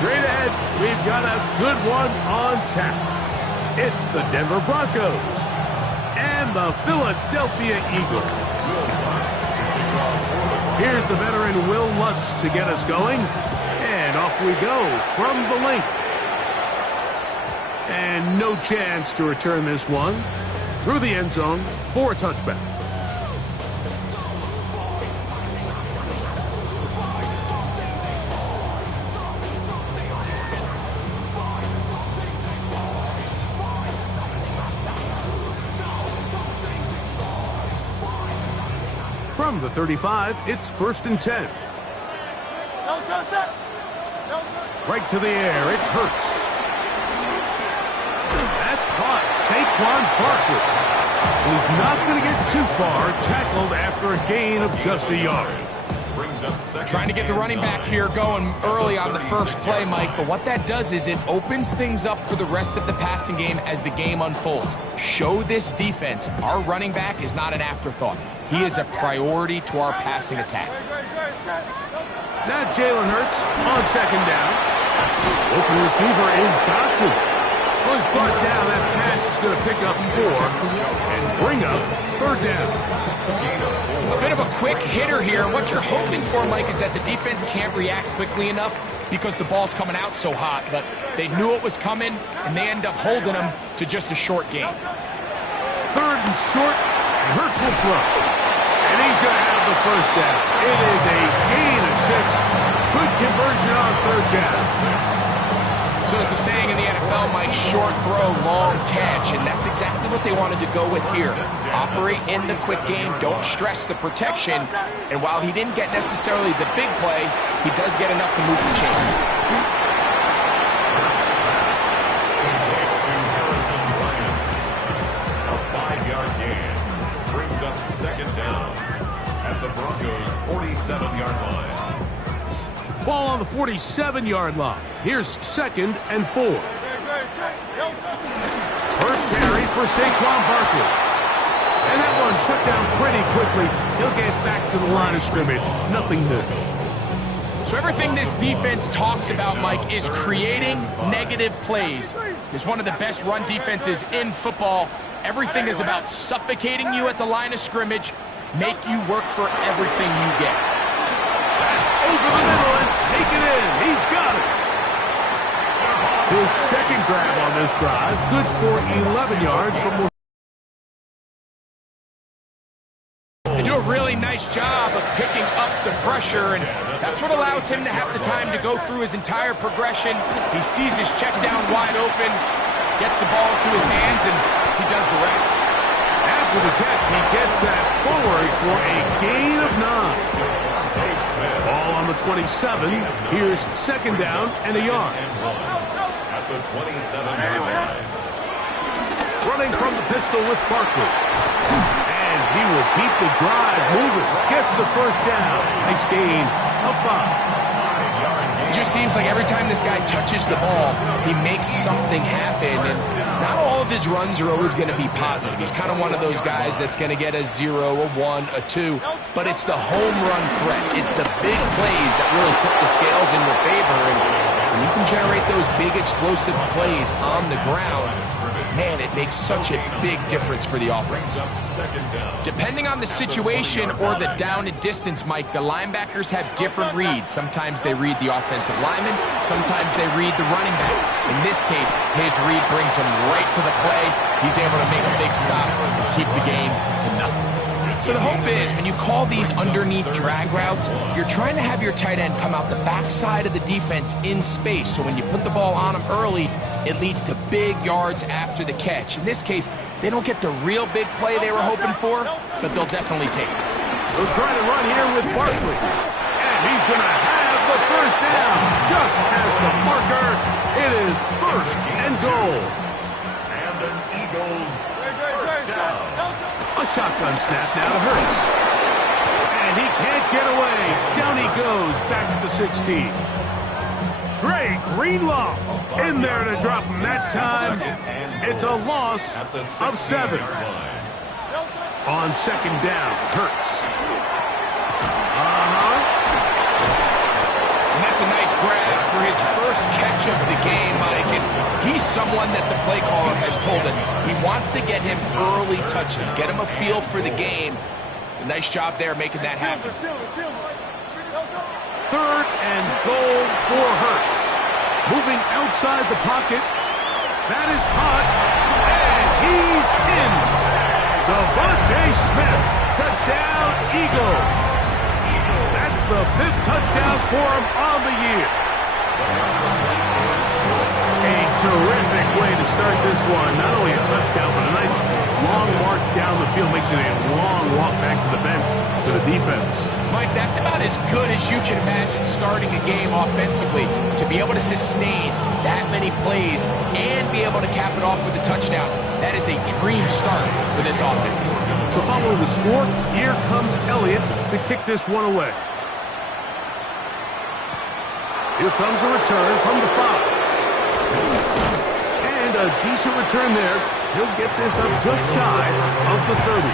Straight ahead, we've got a good one on tap. It's the Denver Broncos and the Philadelphia Eagles. Here's the veteran Will Lutz to get us going. And off we go from the link. And no chance to return this one through the end zone for a touchback. From the 35, it's 1st and 10. Right to the air, it's Hurts. That's caught. Saquon Barkley. He's not going to get too far, tackled after a gain of just a yard. Trying to get the running back here going early on the first play, Mike, but what that does is it opens things up for the rest of the passing game as the game unfolds. Show this defense our running back is not an afterthought. He is a priority to our passing attack. Now Jalen Hurts on 2nd down. Open receiver is Dotson. Well, he's brought down. That pass is going to pick up 4 and bring up 3rd down. A bit of a quick hitter here. What you're hoping for, Mike, is that the defense can't react quickly enough because the ball's coming out so hot. But they knew it was coming, and they end up holding them to just a short gain. 3rd and short, and Hurts will throw. And he's going to have the 1st down. It is a gain of 6. Good conversion on 3rd down. So there's a saying in the NFL, Mike, short throw, long catch, and that's exactly what they wanted to go with here. Operate in the quick game, don't stress the protection, and while he didn't get necessarily the big play, he does get enough to move the chains. A 5-yard gain brings up 2nd down at the Broncos' 47-yard line. Ball on the 47-yard line. Here's 2nd and 4. First carry for Saquon Barkley. And that one shut down pretty quickly. He'll get back to the line of scrimmage. Nothing new. So everything this defense talks about, Mike, is creating negative plays. It's one of the best run defenses in football. Everything is about suffocating you at the line of scrimmage, make you work for everything you get. Over the middle and take it in. He's got it. His 2nd grab on this drive. Good for 11 yards. They do a really nice job of picking up the pressure, and that's what allows him to have the time to go through his entire progression. He sees his check down wide open, gets the ball into his hands, and he does the rest. After the catch, he gets that forward for a gain of 9. Ball on the 27. Here's 2nd down and a yard. At the 27-yard line. Running from the pistol with Barkley. And he will keep the drive moving. Gets the 1st down. Nice gain of 5. It just seems like every time this guy touches the ball, he makes something happen, and not all of his runs are always going to be positive. He's kind of one of those guys that's going to get a 0, a 1, a 2, but it's the home run threat. It's the big plays that really tip the scales in your favor, and when you can generate those big explosive plays on the ground, man, it makes such a big difference for the offense. Depending on the situation or the down and distance, Mike, the linebackers have different reads. Sometimes they read the offensive lineman, sometimes they read the running back. In this case, his read brings him right to the play. He's able to make a big stop, keep the game to nothing. So the hope is, when you call these underneath drag routes, you're trying to have your tight end come out the backside of the defense in space. So when you put the ball on him early, it leads to big yards after the catch. In this case, they don't get the real big play they were hoping for, but they'll definitely take it. They'll try to run here with Barkley. And he's going to have the 1st down. Just past the marker. It is 1st and goal. And an Eagles 1st down. A shotgun snap now to Hurts. And he can't get away. Down he goes back to the 16. Dre Greenlaw in there to drop him that time. It's a loss of 7. On 2nd down, Hurts. And that's a nice grab for his first stretch of the game, Mike, and he's someone that the play caller has told us he wants to get him early touches, get him a feel for the game. A nice job there making that happen. 3rd and goal for Hurts. Moving outside the pocket. That is caught, and he's in. Devontae Smith, touchdown Eagles. That's the 5th touchdown for him on the year. A terrific way to start this one. Not only a touchdown, but a nice long march down the field. Makes it a long walk back to the bench for the defense. Mike, that's about as good as you can imagine starting a game offensively. To be able to sustain that many plays and be able to cap it off with a touchdown, that is a dream start for this offense. So following the score, here comes Elliott to kick this one away. Here comes a return from the 5. And a decent return there. He'll get this up just shy of the 30.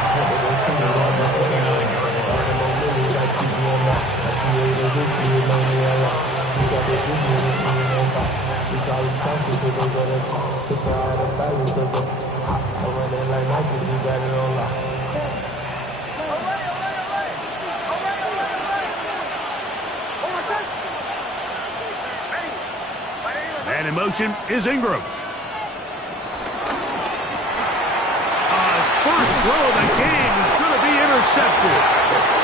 And in motion is Ingram. First throw of the game is going to be intercepted.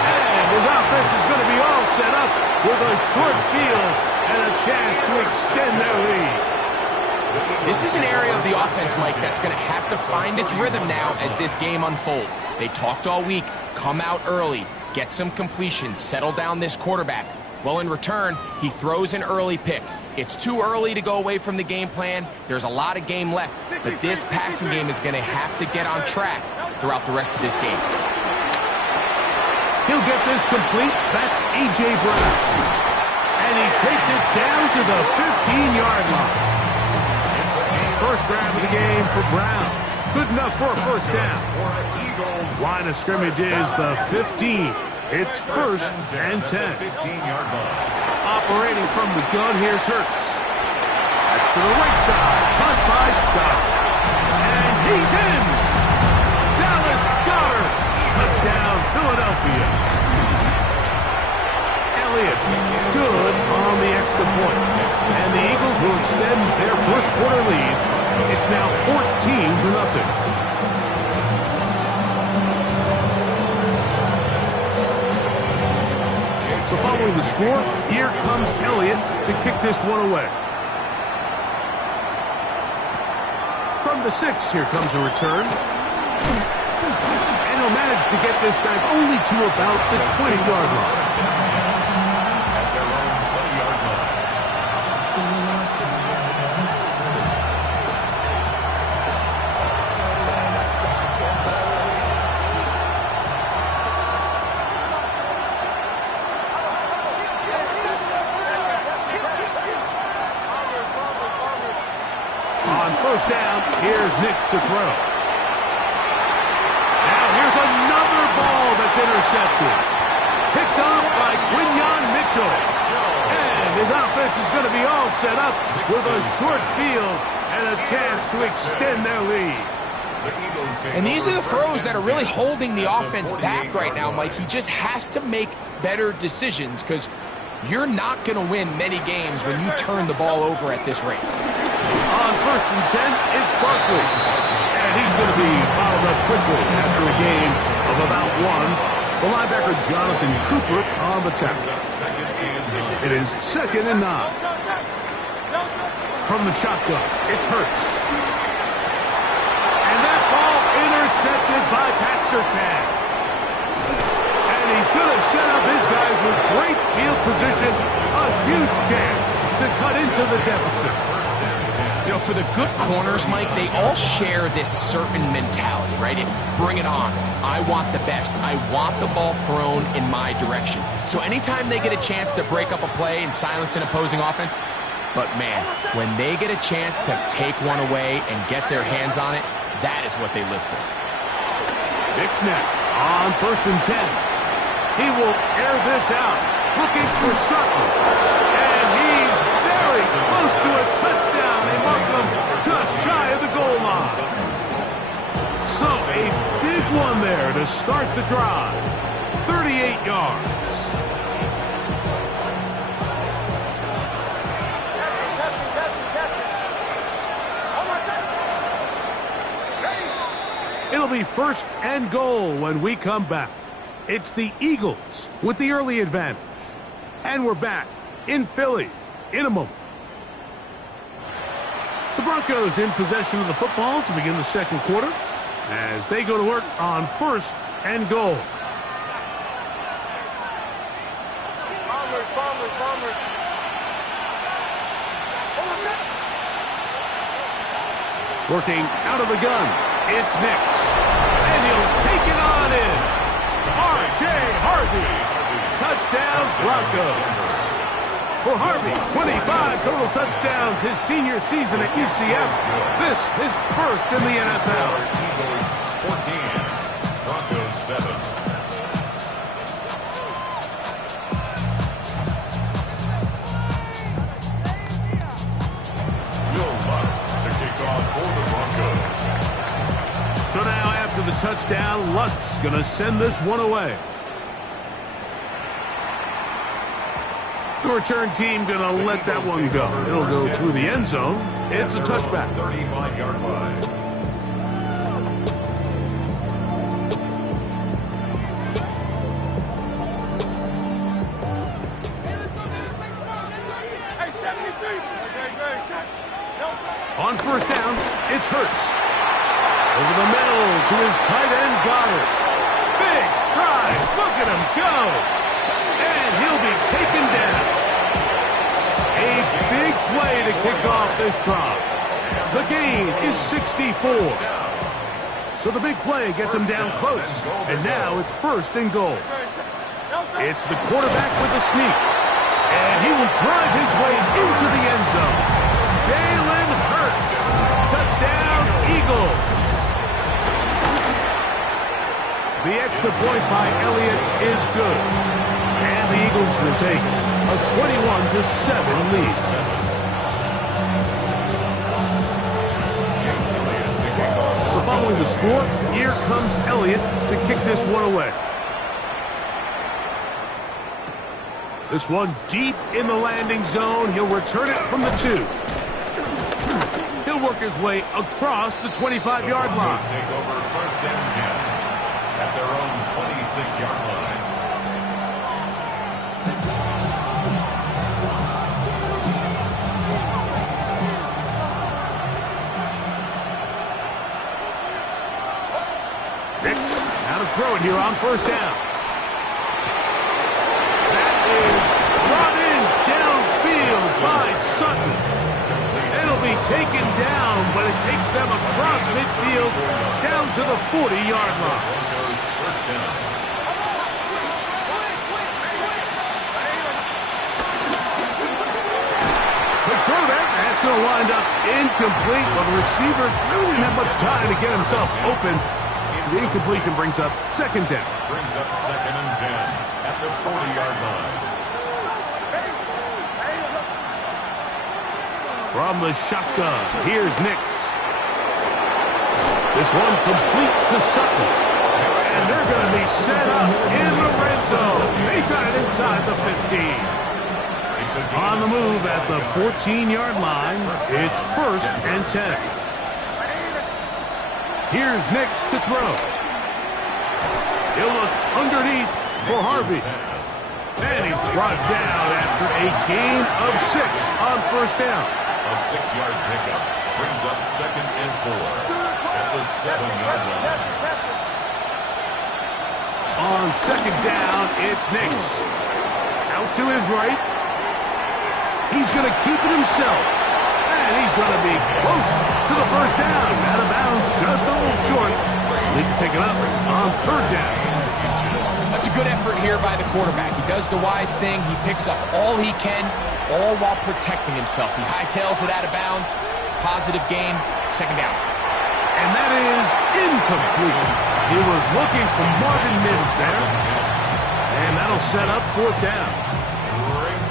And his offense is going to be all set up with a short field and a chance to extend their lead. This is an area of the offense, Mike, that's going to have to find its rhythm now as this game unfolds. They talked all week, come out early, get some completions, settle down this quarterback. Well, in return, he throws an early pick. It's too early to go away from the game plan. There's a lot of game left, but this passing game is going to have to get on track throughout the rest of this game. He'll get this complete. That's A.J. Brown. And he takes it down to the 15-yard line. First grab of the game for Brown. Good enough for a first down. Line of scrimmage is the 15. It's 1st and 10. Operating from the gun, here's Hurts. That's to the right side. Caught by Goddard. And he's in. Dallas Goddard. Touchdown, Philadelphia. Elliott, good on the extra point. And the Eagles will extend their first quarter lead. It's now 14-0. So following the score, here comes Elliott to kick this one away. From the 6, here comes a return. And he'll manage to get this back only to about the 20-yard line. At their own 20-yard line. First down, here's Nix to throw. Now here's another ball that's intercepted. Picked off by Quinyon Mitchell. And his offense is going to be all set up with a short field and a chance to extend their lead. And these are the throws that are really holding the offense back right now, Mike. He just has to make better decisions because you're not going to win many games when you turn the ball over at this rate. On 1st and 10, it's Barkley. And he's going to be fouled up quickly after a game of about 1. The linebacker Jonathan Cooper on the tackle. It is 2nd and 9. From the shotgun, it's Hurts. And that ball intercepted by Pat Surtain. And he's going to set up his guys with great field position. A huge chance to cut into the deficit. You know, for the good corners, Mike, they all share this certain mentality, right? It's bring it on. I want the best. I want the ball thrown in my direction. So anytime they get a chance to break up a play and silence an opposing offense, but man, when they get a chance to take one away and get their hands on it, that is what they live for. Big snap on 1st and 10. He will air this out, looking for Sutton. And he's very close to a the drive. 38 yards. It'll be 1st and goal when we come back. It's the Eagles with the early advantage. And we're back in Philly in a moment. The Broncos in possession of the football to begin the second quarter as they go to work on 1st and goal. Bombers. Working out of the gun, it's Nix. And he'll take it on in. R.J. Harvey. Touchdown, Broncos. For Harvey, 25 total touchdowns his senior season at UCF. This is 1st in the NFL. Eagles 14, Broncos 7. For the Broncos. So now after the touchdown, Lutz going to send this one away. The return team going to let that one go. It'll go through the end zone. It's a touchback. 35-yard line. On 1st down, it's Hurts. Over the middle to his tight end, Goddard. Big strides. Look at him go. And he'll be taken down. A big play to kick off this drive. The gain is 64. So the big play gets him down close. And now it's 1st and goal. It's the quarterback with the sneak. And he will drive his way into the end zone. Jalen Hurts. Touchdown, Eagles. The extra point by Elliott is good. And the Eagles will take a 21-7 lead. So following the score, here comes Elliott to kick this one away. This one deep in the landing zone. He'll return it from the 2. He'll work his way across the 25-yard line. Take over 1st and 10 at their own 26-yard line. Nix, now to throw it here on 1st down. That is brought in downfield by Sutton. It'll be taken down, but it takes them across midfield down to the 40-yard line. Broncos 1st down. Quick throw there. That's going to wind up incomplete. Well, the receiver really didn't have much time to get himself open. So the incompletion brings up 2nd down. Brings up 2nd and 10 at the 40-yard line. From the shotgun, here's Nix. This one complete to Sutton. And they're going to be set up in the red zone. They got it inside the 15. On the move at the 14-yard line, it's 1st and 10. Here's Nix to throw. He'll look underneath for Harvey. And he's brought down after a gain of 6 on 1st down. A 6-yard pickup brings up 2nd and 4 at the 7-yard line. On 2nd down, it's Nix. Out to his right. He's going to keep it himself. And he's going to be close to the 1st down. Out of bounds, just a little short. Need to pick it up on 3rd down. That's a good effort here by the quarterback. He does the wise thing. He picks up all he can, all while protecting himself. He hightails it out of bounds. Positive gain. 2nd down. And that is incomplete. He was looking for Marvin Mims there. And that'll set up 4th down.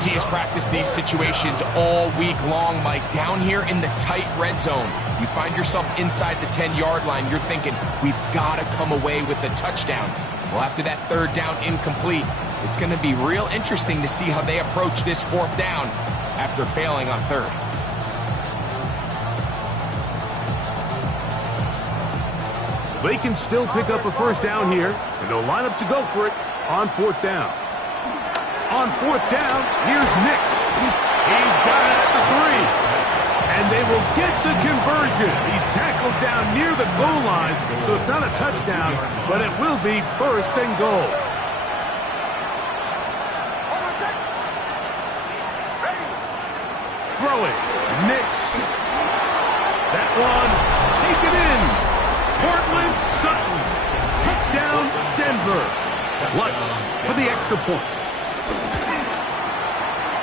He's practiced these situations all week long, Mike. Down here in the tight red zone, you find yourself inside the 10-yard line. You're thinking, we've got to come away with a touchdown. Well, after that third down incomplete, it's going to be real interesting to see how they approach this fourth down after failing on third. They can still pick up a first down here, and they'll line up to go for it on fourth down. On fourth down, here's Nix. He's got it at the 3. And they will get the conversion. He's tackled down near the goal line, so it's not a touchdown, but it will be first and goal. Throw it. Nix. That one taken in. Portland Sutton. Touchdown, Denver. Lutz for the extra point.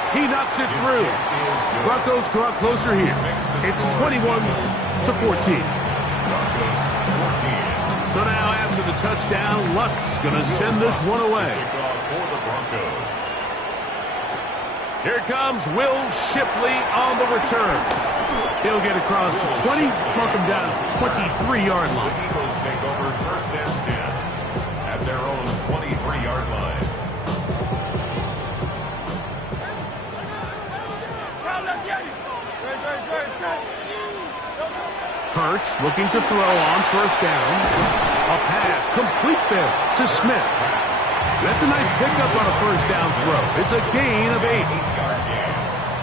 He knocks it through. Broncos draw closer here. It's 21-14. So now after the touchdown, Lutz going to send this one away. Here comes Will Shipley on the return. He'll get across the 20, mark him down at the 23-yard line. The Eagles take over first and 10 at their own 23-yard line. Hurts looking to throw on first down. A pass complete there to Smith. That's a nice pickup on a first down throw. It's a gain of 8.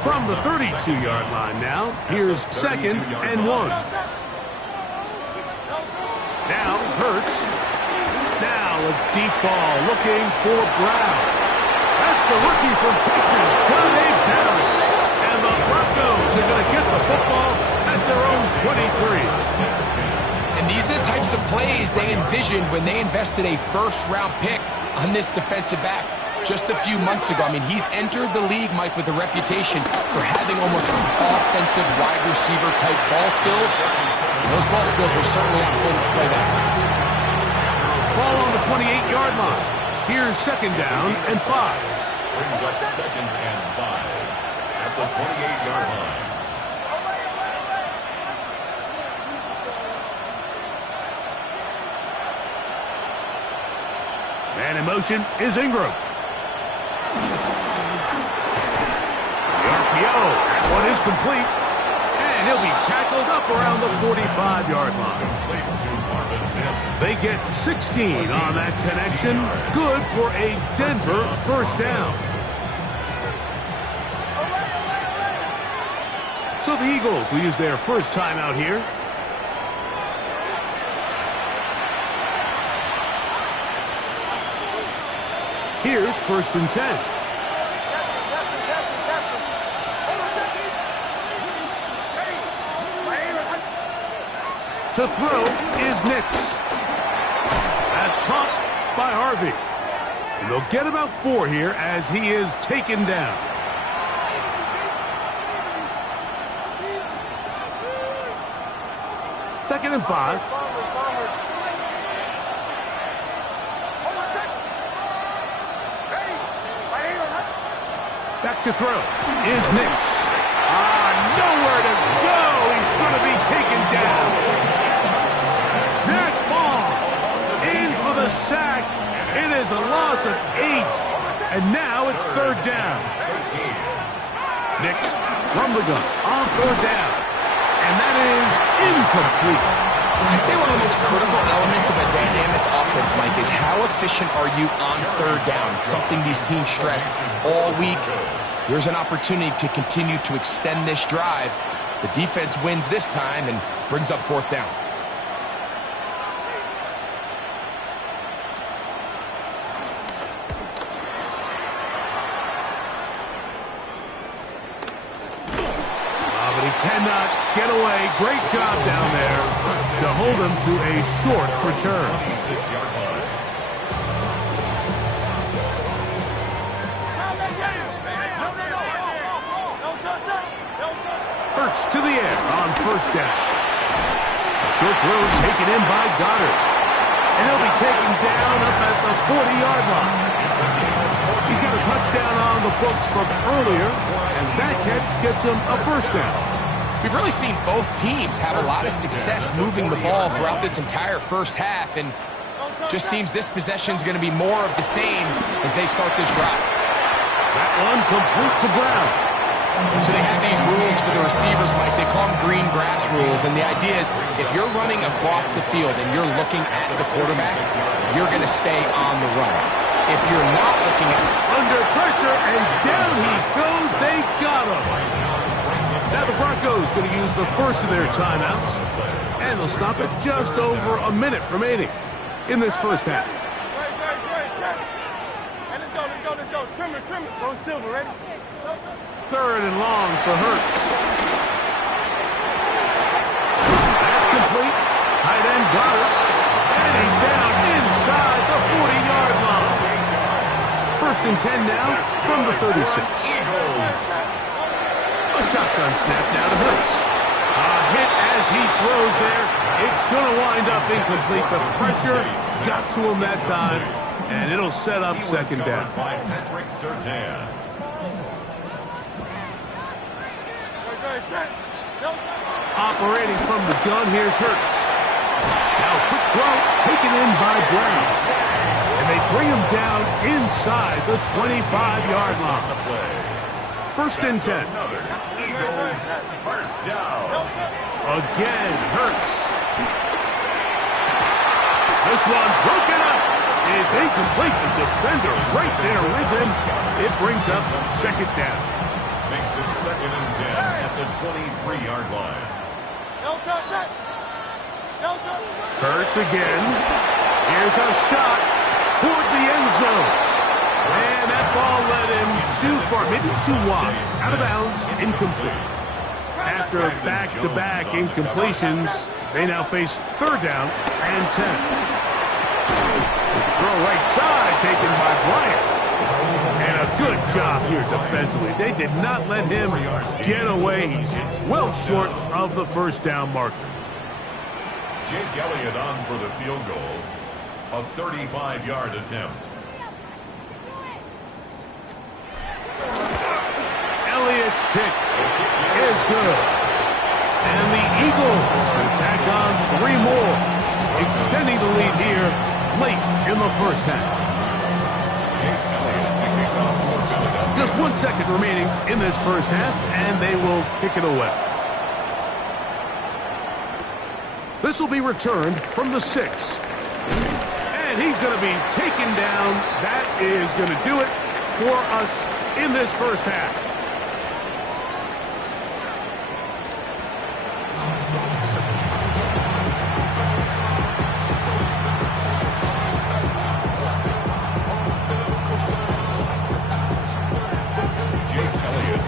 From the 32-yard line now, here's second and 1. Now Hurts. Now a deep ball looking for Brown. That's the rookie from Texas, John A. Brown. And the Broncos are going to get the football at their own 23. And these are the types of plays they envisioned when they invested a first-round pick on this defensive back just a few months ago. I mean, he's entered the league, Mike, with a reputation for having almost offensive wide receiver type ball skills. And those ball skills were certainly on full display that time. Ball on the 28-yard line. Here's second down and 5. Brings up second and 5 at the 28-yard line. Man in motion is Ingram. The RPO. That one is complete. And he'll be tackled up around the 45-yard line. They get 16 on that connection. Good for a Denver first down. So the Eagles will use their first timeout here. Here's first and 10. To throw is Nix. That's caught by Harvey. And they'll get about 4 here as he is taken down. Second and 5. Back to throw is Nix. Nowhere to go. He's going to be taken down. Zach Ball in for the sack. It is a loss of 8. And now it's third down. Nix from the gun on third down. And that is incomplete. I'd say one of the most critical elements of a dynamic offense, Mike, is how efficient are you on third down? It's something these teams stress all week. Here's an opportunity to continue to extend this drive. The defense wins this time and brings up fourth down. But he cannot get away. Great job down there to hold him to a short return. 26-yard line. Hurts to the air on first down. A short throw taken in by Goddard. And he'll be taken down up at the 40-yard line. He's got a touchdown on the books from earlier, and that catch gets him a first down. We've really seen both teams have a lot of success moving the ball throughout this entire first half, and Just seems this possession is going to be more of the same as they start this drive. That one complete to Brown. So they have these rules for the receivers, Mike. They call them green grass rules. And the idea is if you're running across the field and you're looking at the quarterback, you're going to stay on the run. If you're not looking at under pressure, and down he goes. They got him. Now the Broncos going to use the first of their timeouts. And they'll stop at just over a minute remaining in this first half. Let's go. Trim it. Go Silver, ready? Third and long for Hurts. That's complete. Tight end got it. And he's down inside the 40-yard line. First and 10 now from the 36. A shotgun snap now to Hurts. A hit as he throws there. It's going to wind up incomplete. The pressure got to him that time, and it'll set up second down. Operating from the gun, here's Hurts. Now quick throw taken in by Brown. And they bring him down inside the 25-yard line. First and 10. Eagles, first down. Again, Hurts. This one broken up. It's incomplete. The defender right there with him. It brings up second down. Makes it second and 10 at the 23-yard line. Hurts again. Here's a shot toward the end zone. And that ball led him too far, maybe too wide. Out of bounds, incomplete. After back-to-back incompletions, they now face third down and 10. There's a throw right side taken by Bryant. And a good job here defensively. They did not let him get away. He's well short of the first down marker. Jake Elliott on for the field goal. A 35-yard attempt. Elliott's kick is good. And the Eagles will tack on 3 more, extending the lead here late in the first half. Just 1 second remaining in this first half, and they will kick it away. This will be returned from the 6. And he's going to be taken down. That is going to do it for us in this first half.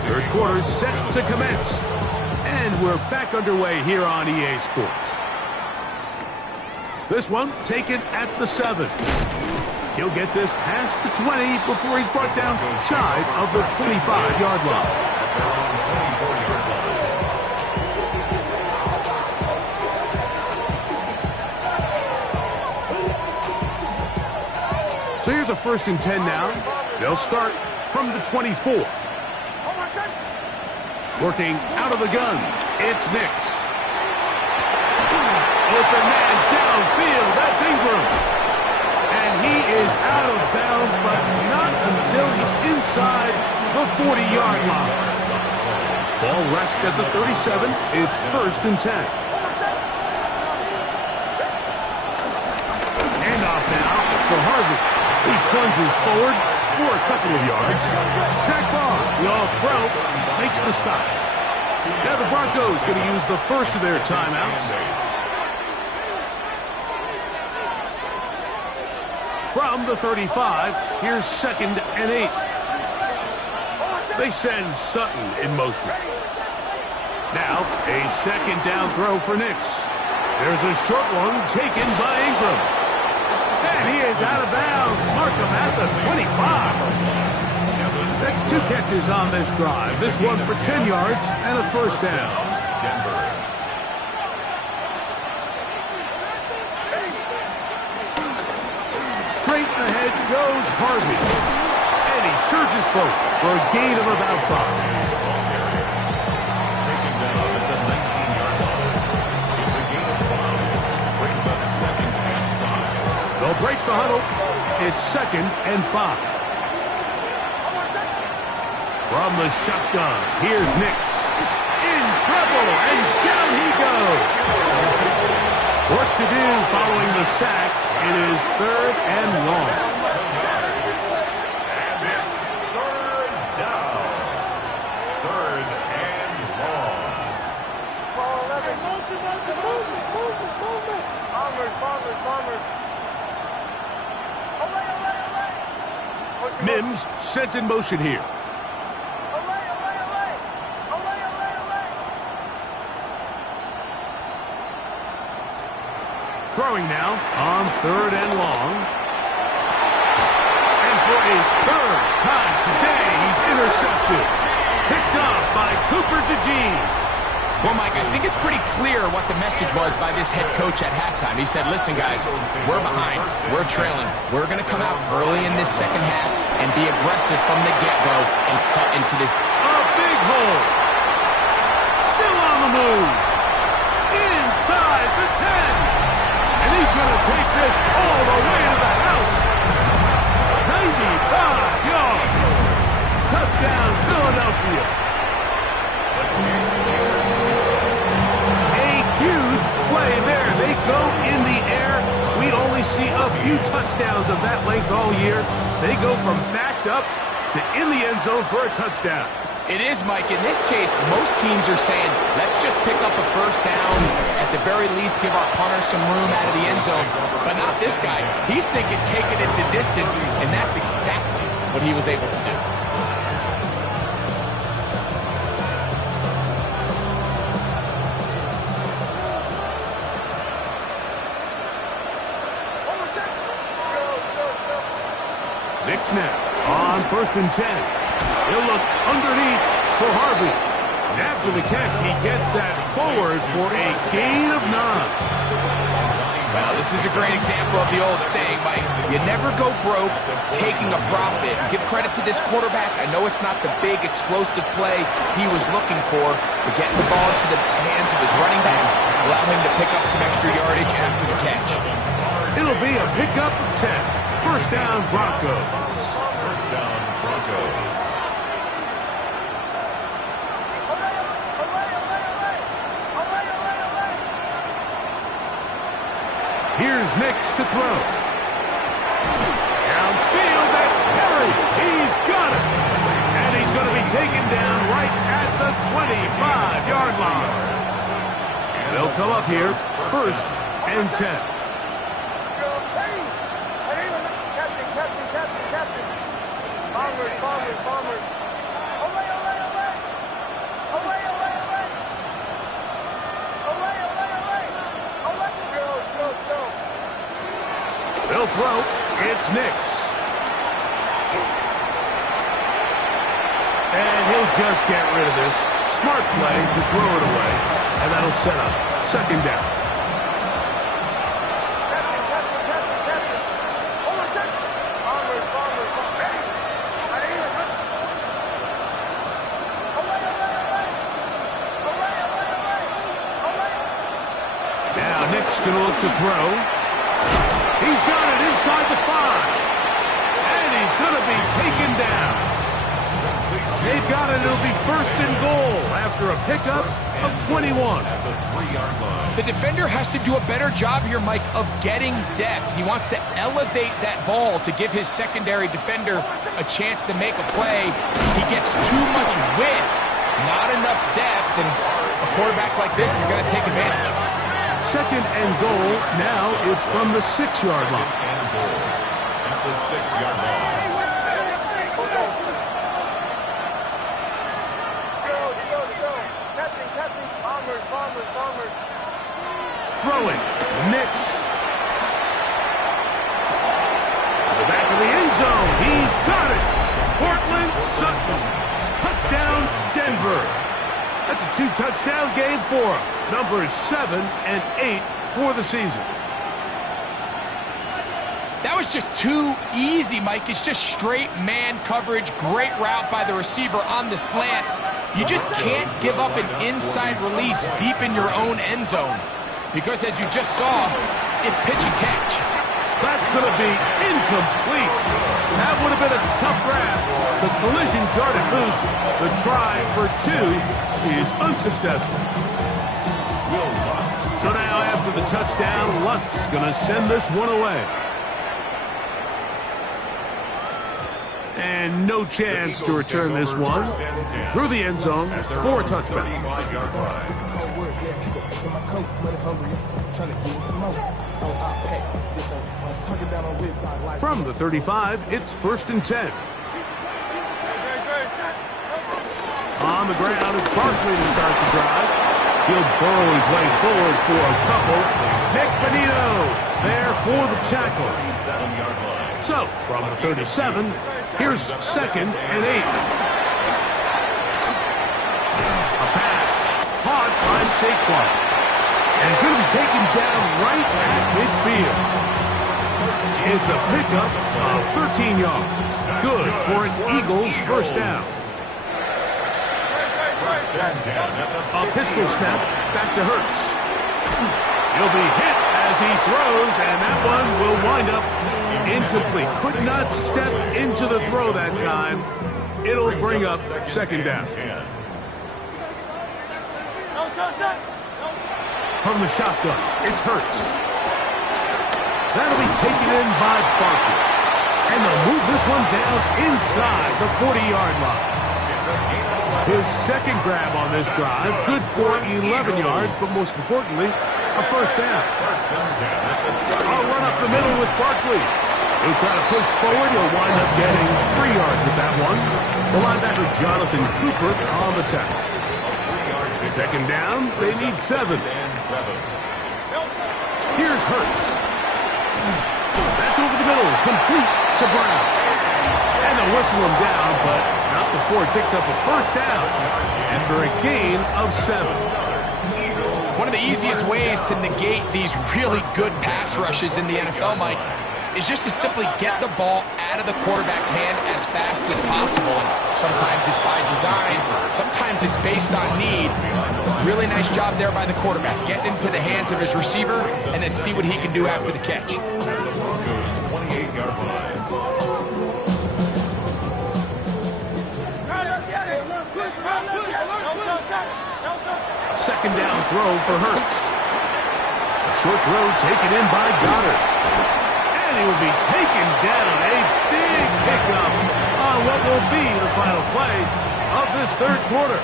Third quarter set to commence. And we're back underway here on EA Sports. This one taken at the 7. He'll get this past the 20 before he's brought down shy of the 25-yard line. So here's a first and 10 now. They'll start from the 24. Working out of the gun, it's Nix. Open man downfield, that's Ingram. And he is out of bounds, but not until he's inside the 40-yard line. Ball rests at the 37. It's first and 10. Handoff now for Harvey. He plunges forward for a couple of yards. Zach Barr, the all-pro, makes the stop. Now the Broncos going to use the first of their timeouts. From the 35, here's second and 8. They send Sutton in motion. Now, a second down throw for Nix. There's a short one taken by Ingram. And he is out of bounds. Mark him at the 25. That's 2 catches on this drive. This one for 10 yards and a first down. Straight ahead goes Harvey. And he surges forward for a gain of about 5. They'll It's 2nd and 5. From the shotgun, here's Nix. In trouble, and down he goes. Work to do following the sack. It is 3rd and long. And it's 3rd down. 3rd and long. Mims sent in motion here. Throwing now on 3rd and long. And for a 3rd time today, he's intercepted. Picked off by Cooper DeJean. Well, Mike, I think it's pretty clear what the message was by this head coach at halftime. He said, listen, guys, we're behind. We're trailing. We're going to come out early in this second half and be aggressive from the get-go and cut into this. A big hole. Still on the move. Inside the 10. And he's going to take this all the way to the house. 95 yards. Touchdown, Philadelphia. A huge play there. They go in the air. We only see a few touchdowns of that length all year. They go from backed up to in the end zone for a touchdown. It is, Mike. In this case, most teams are saying, let's just pick up a 1st down. At the very least, give our punter some room out of the end zone. But not this guy. He's thinking taking it to distance, and that's exactly what he was able to do. Nick snap on 1st and 10. He'll look underneath for Harvey. And after the catch, he gets that forward for a gain of 9. Well, this is a great example of the old saying, Mike, you never go broke taking a profit. Give credit to this quarterback. I know it's not the big, explosive play he was looking for, but getting the ball into the hands of his running back allowed him to pick up some extra yardage after the catch. It'll be a pickup of 10. 1st down, Broncos. 1st down, Broncos. Here's Nix to throw. Downfield, that's Perry. He's got it. And he's going to be taken down right at the 25-yard line. They'll come up here, 1st and 10. They'll throw. It's Nix. And he'll just get rid of this. Smart play to throw it away. And that'll set up 2nd down. Now Nick's going to look to throw. He's got it inside the 5. And he's going to be taken down. They've got it. It'll be 1st and goal after a pickup of 21. At the 3-yard line. The defender has to do a better job here, Mike, of getting depth. He wants to elevate that ball to give his secondary defender a chance to make a play. He gets too much width, not enough depth, and a quarterback like this is going to take advantage. 2nd and goal. Now it's from the 6-yard line. 2nd and goal. At the 6-yard line. Throwing. Nix. To the back of the end zone. He's got it. Portland Sutton. Touchdown, Denver. That's a 2-touchdown game for him. Numbers 7 and 8 for the season. That was just too easy, Mike. It's just straight man coverage. Great route by the receiver on the slant. You just can't give up an inside release deep in your own end zone. Because as you just saw, it's pitch and catch. That's going to be incomplete. That would have been a tough grab. The collision jarred it loose. The try for 2 is unsuccessful. So now after the touchdown, Lunt's going to send this one away. And no chance to return this one through the end zone for a touchback. From the 35, it's 1st and 10. On the ground is Barkley to start the drive. He'll burrow his way forward for a couple. Nick Benito there for the tackle. So, from the 37, here's 2nd and 8. A pass caught by Saquon. And he's going to be taken down right at midfield. It's a pickup of 13 yards. Good for an Eagles first down. A pistol snap back to Hurts. He'll be hit as he throws, and that one will wind up incomplete. Could not step into the throw that time. It'll bring up 2nd down. From the shotgun, it's Hurts. That'll be taken in by Barkley. And they'll move this one down inside the 40-yard line. His 2nd grab on this drive, good for 11 yards, but most importantly, a first down. I'll run up the middle with Barkley. He'll try to push forward. He'll wind up getting 3 yards with that one. The linebacker Jonathan Cooper on the tackle. 2nd down, they need 7. Here's Hurts. That's over the middle, complete to Brown. And they'll whistle him down, but not before he picks up a first down after a gain of 7. One of the easiest ways to negate these really good pass rushes in the NFL, Mike, is just to simply get the ball out of the quarterback's hand as fast as possible. And sometimes it's by design, sometimes it's based on need. Really nice job there by the quarterback. Get into the hands of his receiver and then see what he can do after the catch. Broncos 28-yard line. 2nd down throw for Hurts. A short throw taken in by Goddard. And he will be taken down. A big pickup on what will be the final play of this 3rd quarter.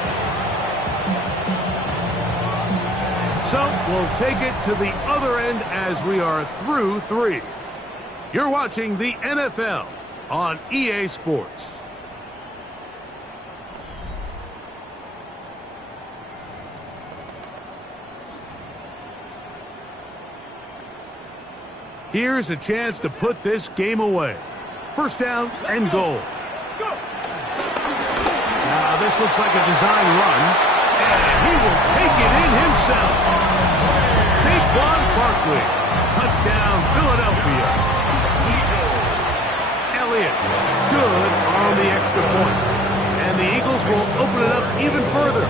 So we'll take it to the other end as we are through 3. You're watching the NFL on EA Sports. Here's a chance to put this game away. 1st down and goal. Now this looks like a design run, and he will take it in himself. Saquon Barkley, touchdown Philadelphia. Elliott, good on the extra point. And the Eagles will open it up even further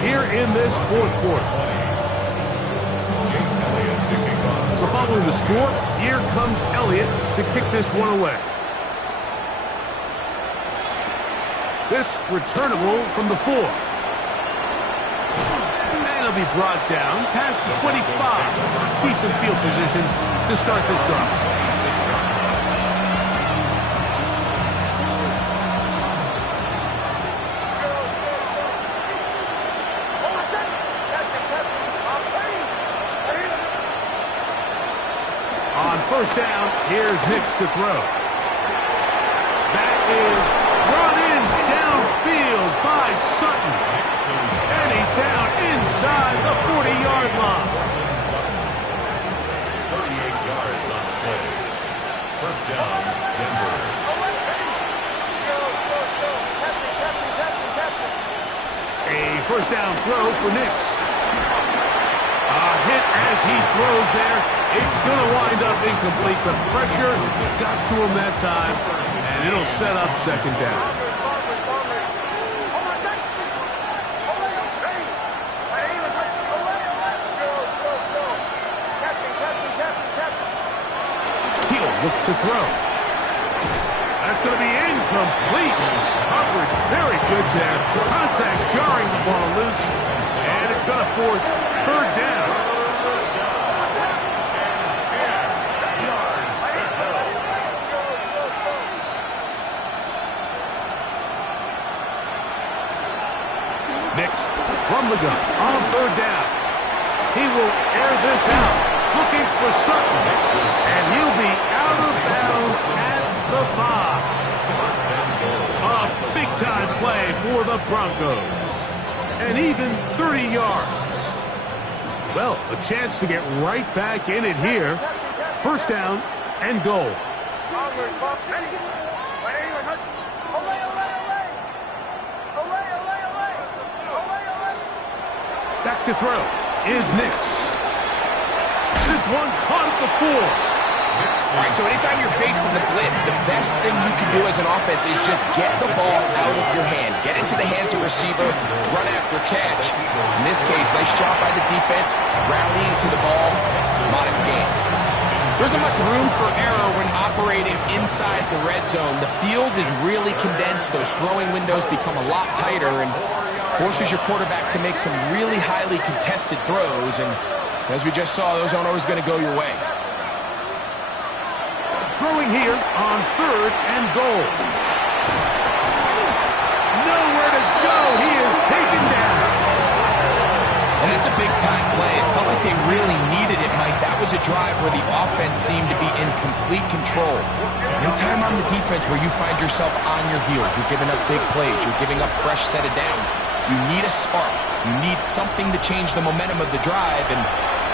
here in this 4th quarter. So following the score, here comes Elliott to kick this one away. This returnable from the 4. And he'll be brought down past the 25. Decent field position to start this drive. On 1st down, here's Hicks to throw. That is run in downfield by Sutton. And he's down inside the 40-yard line. 38 yards on the play. 1st down, Denver. A 1st down throw for Nix. A hit as he throws there. It's going to wind up incomplete. The pressure got to him that time, and it'll set up 2nd down. He'll Look to throw. That's going to be incomplete. Coverage very good there. Contact jarring the ball loose. And it's going to force third down. Mixed from the gun on third down. He will air this out, looking for Sutton, and he'll be out of bounds at the 5. A big-time play for the Broncos, and even 30 yards. Well, a chance to get right back in it here. First down and goal. Back to throw is Nix. This one caught at the 4. All right, so anytime you're facing the blitz, the best thing you can do as an offense is just get the ball out of your hand. Get into the hands of receiver, run after catch. In this case, nice job by the defense, rallying to the ball, modest gain. There isn't much room for error when operating inside the red zone. The field is really condensed. Those throwing windows become a lot tighter and forces your quarterback to make some really highly contested throws. And as we just saw, those aren't always going to go your way. Throwing here on third and goal. Nowhere to go. He is taken down. And that's a big-time play. It felt like they really needed it, Mike. That was a drive where the offense seemed to be in complete control. Anytime on the defense where you find yourself on your heels, you're giving up big plays, you're giving up fresh set of downs, you need a spark. You need something to change the momentum of the drive, and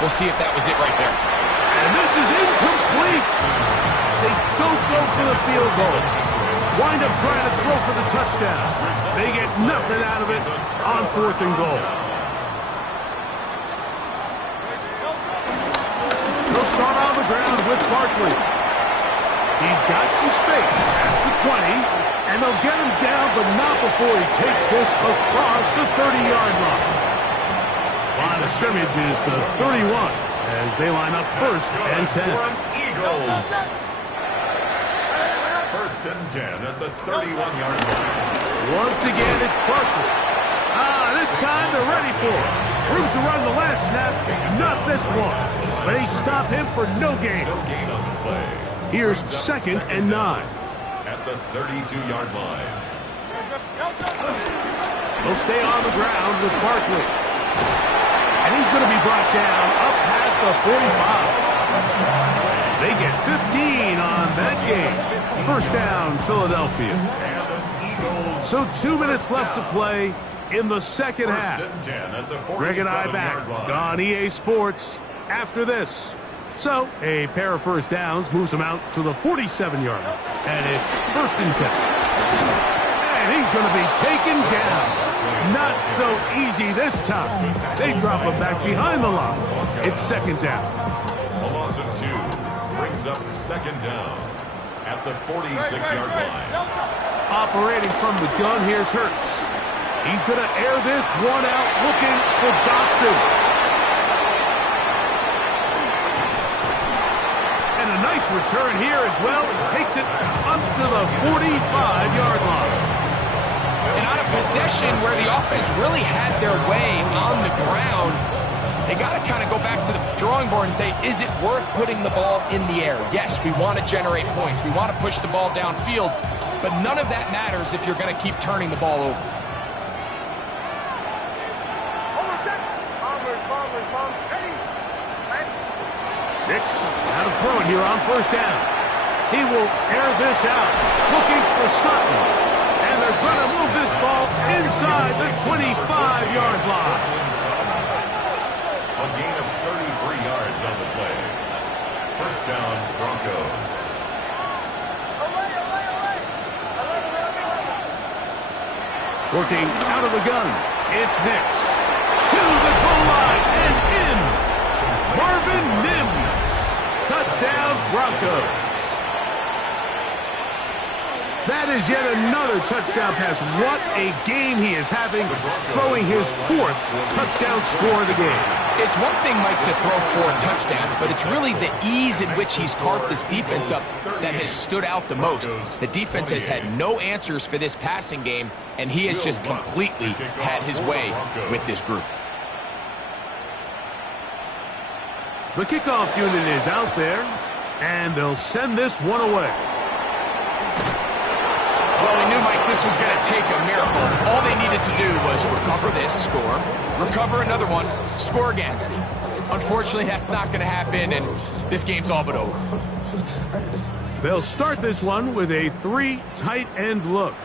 we'll see if that was it right there. And this is incomplete. They don't go for the field goal. Wind up trying to throw for the touchdown. They get nothing out of it on fourth and goal. They'll start on the ground with Barkley. He's got some space past the 20, and they'll get him down, but not before he takes this across the 30-yard line. Line of scrimmage is the 31 as they line up first and 10. Eagles. First and 10 at the 31-yard line. Once again, it's Barkley. This time they're ready for it. Room to run the last snap, not this one. They stop him for no gain. No gain on the play. Here's second and 9. At the 32-yard line. They'll stay on the ground with Barkley. And he's going to be brought down up past the 45. They get 15 on that game. First down, Philadelphia. So 2 minutes left to play in the second half. Greg and I back on EA Sports after this. So a pair of first downs moves them out to the 47-yard line. And it's first and 10. And he's going to be taken down. Not so easy this time. They drop him back behind the line. It's second down. A loss of 2 brings up second down at the 46-yard line. Operating from the gun, here's Hurts. He's going to air this one out looking for Dotson. And a nice return here as well. He takes it up to the 45-yard line. And on a possession where the offense really had their way on the ground, they got to kind of go back to the drawing board and say, is it worth putting the ball in the air? Yes, we want to generate points. We want to push the ball downfield, but none of that matters if you're going to keep turning the ball over. Nix out of throwing here on first down. He will air this out, looking for Sutton. And they're going to move this ball inside the 25-yard line. A gain of 33 yards on the play. First down, Broncos. Working out of the gun, it's Nix. To the goal line and in. Marvin Mims. Touchdown, Broncos. That is yet another touchdown pass. What a game he is having, throwing his 4th touchdown score of the game. It's one thing, Mike, to throw 4 touchdowns, but it's really the ease in which he's carved this defense up that has stood out the most. The defense has had no answers for this passing game, and he has just completely had his way with this group. The kickoff unit is out there, and they'll send this one away. Well, we knew, Mike, this was going to take a miracle. All they needed to do was recover this, score, recover another one, score again. Unfortunately, that's not going to happen, and this game's all but over. They'll start this one with a 3 tight end look. On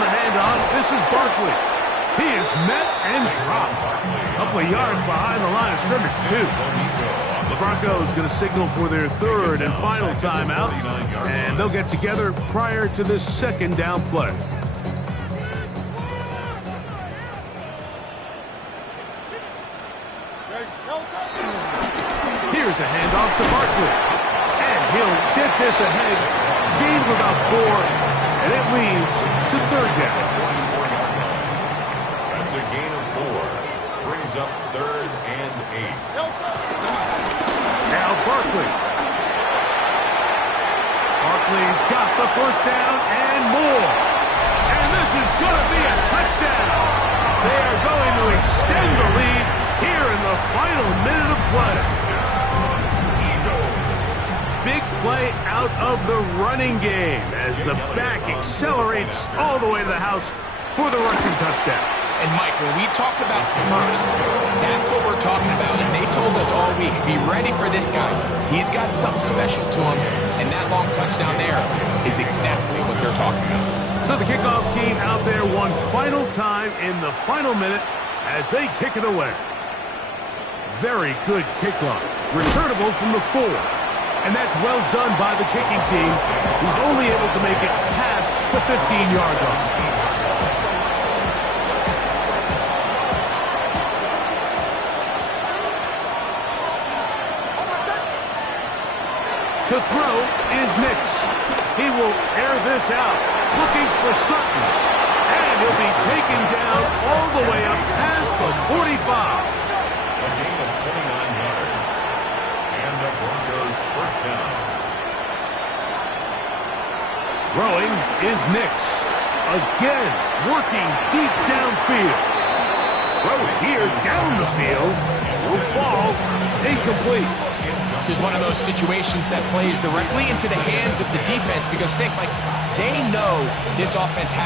the handoff, this is Barkley. He is met and dropped. A couple of yards behind the line of scrimmage, too. The Broncos going to signal for their 3rd and final timeout, and they'll get together prior to this 2nd down play. Here's a handoff to Barkley, and he'll get this ahead, gain of about 4, and it leads to 3rd down. That's a gain of 4. Brings up 3rd and 8. Now Barkley. Barkley's got the 1st down and more. And this is going to be a touchdown. They are going to extend the lead here in the final minute of play. Big play out of the running game as the back accelerates all the way to the house for the rushing touchdown. And, Mike, when we talk about burst, that's what we're talking about. And they told us all week, be ready for this guy. He's got something special to him, and that long touchdown there is exactly what they're talking about. So the kickoff team out there one final time in the final minute as they kick it away. Very good kickoff. Returnable from the 4. And that's well done by the kicking team. He's only able to make it past the 15-yard line. To throw is Nix. He will air this out, looking for Sutton. And he'll be taken down all the way up past the 45. A gain of 29 yards. And the Broncos 1st down. Throwing is Nix. Again, working deep downfield. Throw here down the field. Will fall incomplete. This is one of those situations that plays directly into the hands of the defense because think, like, they know this offense has